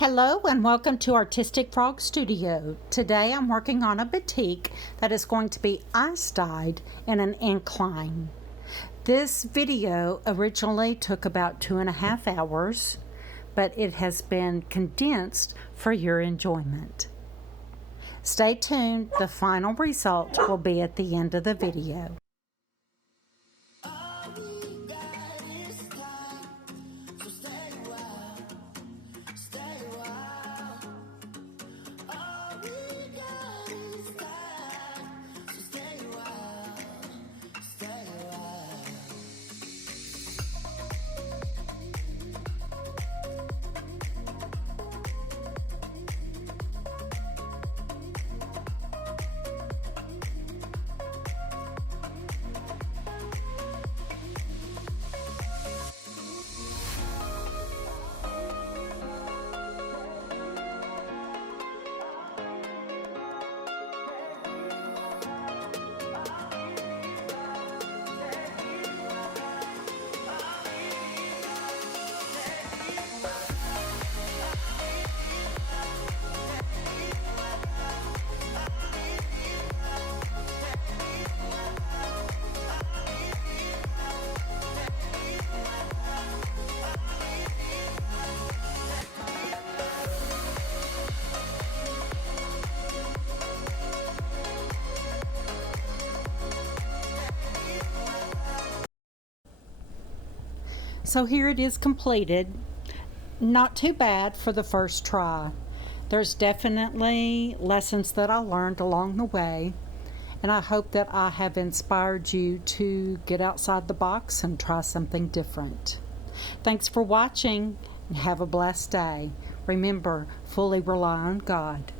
Hello and welcome to Artistic Frog Studio. Today I'm working on a batik that is going to be ice dyed in an incline. This video originally took about 2.5 hours, but it has been condensed for your enjoyment. Stay tuned, the final result will be at the end of the video. So here it is completed. Not too bad for the first try. There's definitely lessons that I learned along the way, and I hope that I have inspired you to get outside the box and try something different. Thanks for watching and have a blessed day. Remember, fully rely on God.